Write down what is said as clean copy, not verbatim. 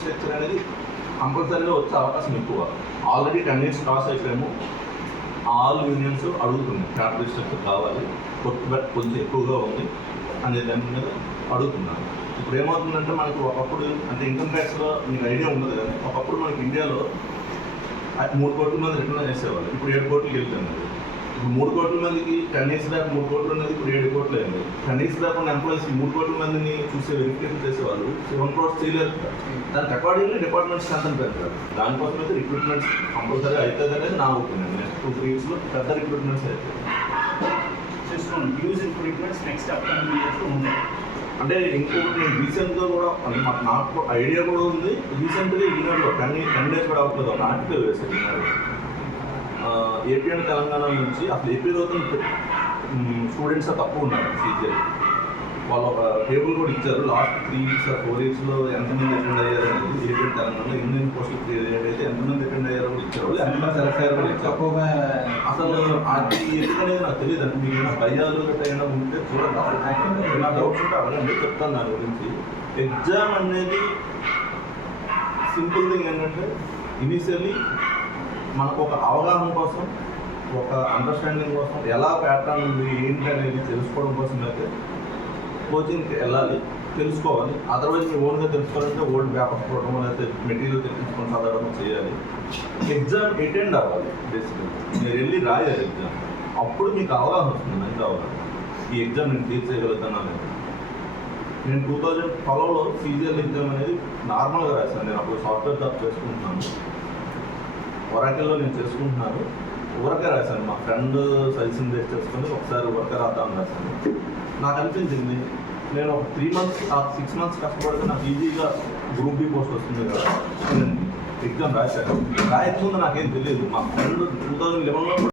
Structure అనేది కంపల్సరీగా వచ్చే అవకాశం ఎక్కువ. ఆల్రెడీ 10 years క్రాస్ అయిపోయాము. ఆల్ యూనియన్స్ అడుగుతున్నాయి క్యాపిటల్ స్ట్రక్చర్ కావాలి, బట్ కొంచెం ఎక్కువగా ఉంది అనే దాని మీద అడుగుతున్నారు. ఇప్పుడు ఏమవుతుందంటే మనకు ఒకప్పుడు అంటే ఇన్కమ్ ట్యాక్స్లో మీకు ఐడియా ఉండదు కానీ ఒకప్పుడు మనకి ఇండియాలో 3 కోట్ల మంది రిటర్న్ చేసేవాళ్ళు. ఇప్పుడు 7 కోట్లకి వెళ్తున్నారు. ఇప్పుడు 3 కోట్ల మందికి 10 years దాకా 3 కోట్లు ఉన్నది ఇప్పుడు 7 కోట్లు అయింది. 10 years దాకా ఉన్న ఎంప్లాయీస్ 3 కోట్ల మందిని చూసే వెరిఫికేషన్ చేసేవాళ్ళు 7 crores చేయలేరు. దానికి అకార్డింగ్లీ డిపార్ట్మెంట్ స్ట్రెంత్ పెడతారు. దానికోసం అయితే రిక్రూట్మెంట్స్ కంపల్సరీ అవుతుంది అనేది నా ఒపీనియన్. నెక్స్ట్ 2-3 yearsలో పెద్ద రిక్రూట్మెంట్స్ అవుతాయి. యూజ్ రిక్రూట్మెంట్స్ నెక్స్ట్ అప్కమింగ్ ఇయర్స్లో ఉంటాయి. అంటే ఇంకొకటి నేను రీసెంట్గా కూడా అంటే నాకు ఐడియా కూడా ఉంది. రీసెంట్గా ఈనాడులో 10 days కూడా అవుతుంది ఒక ఆర్టికల్ వేసారు ఈనాడు. ఏపీ అండ్ తెలంగాణ నుంచి అసలు ఏపీ రోజు స్టూడెంట్స్ తక్కువ ఉన్నారు సీజీఎల్. వాళ్ళు ఒక టేబుల్ కూడా ఇచ్చారు. లాస్ట్ 3 weeks 4 weeksలో ఎంతమంది అటెండ్ అయ్యారు అనేది ఏపీ అండ్ తెలంగాణలో ఎన్ని పోస్టులు క్రియేట్ అయితే ఎంతమంది అటెండ్ అయ్యారో కూడా ఇచ్చారు. ఎంతమంది సెలెక్ట్ అయ్యారో కూడా ఇచ్చారు. అసలు అది ఎందుకు అనేది నాకు తెలియదు. అంటే మీకు ఏమైనా భయాలు గట్రా ఏమైనా ఉంటే చూడండి, నా డౌట్స్ ఉంటే అడగండి, చెప్తాను దాని గురించి. ఎగ్జామ్ అనేది సింపుల్ థింగ్ ఏంటంటే ఇనీషియల్లీ మనకు ఒక అవగాహన కోసం, ఒక అండర్స్టాండింగ్ కోసం, ఎలా ప్యాటర్న్ ఉంది ఏంటి అనేది తెలుసుకోవడం కోసం అయితే కోచింగ్కి వెళ్ళాలి, తెలుసుకోవాలి. అదర్వైజ్ మీరు ఓన్గా తెలుసుకోవాలంటే ఓల్డ్ పేపర్స్ చూడడం లేకపోతే మెటీరియల్ తెప్పించుకొని చదవడం చేయాలి. ఎగ్జామ్ అటెండ్ అవ్వాలి. బేసిక్గా మీరు వెళ్ళి రాయాలి ఎగ్జామ్. అప్పుడు మీకు అవగాహన వస్తుంది. ఎంత అవగాహన ఈ ఎగ్జామ్ నేను క్లియర్ చేయగలుగుతాను అనేది. నేను 2012లో సీజీఎల్ ఎగ్జామ్ అనేది నార్మల్గా రాశాను. నేను అప్పుడు సాఫ్ట్వేర్ జాబ్ చేసుకుంటున్నాను, ఒరాకిల్లో నేను చేసుకుంటున్నాను. ఊరకే రాశాను. మా ఫ్రెండ్ సజెషన్ బేస్ చేసుకొని ఒకసారి ఊరకే రాద్దామని రాశాను. నాకు అనిపించింది నేను ఒక 3 months 6 months కష్టపడితే నాకు ఈజీగా గ్రూప్ బి పోస్ట్ వస్తుంది కదా. నేను ఎగ్జామ్ రాశాను. రాయకముందు నాకేం తెలియదు. మా ఫ్రెండ్ 2011లో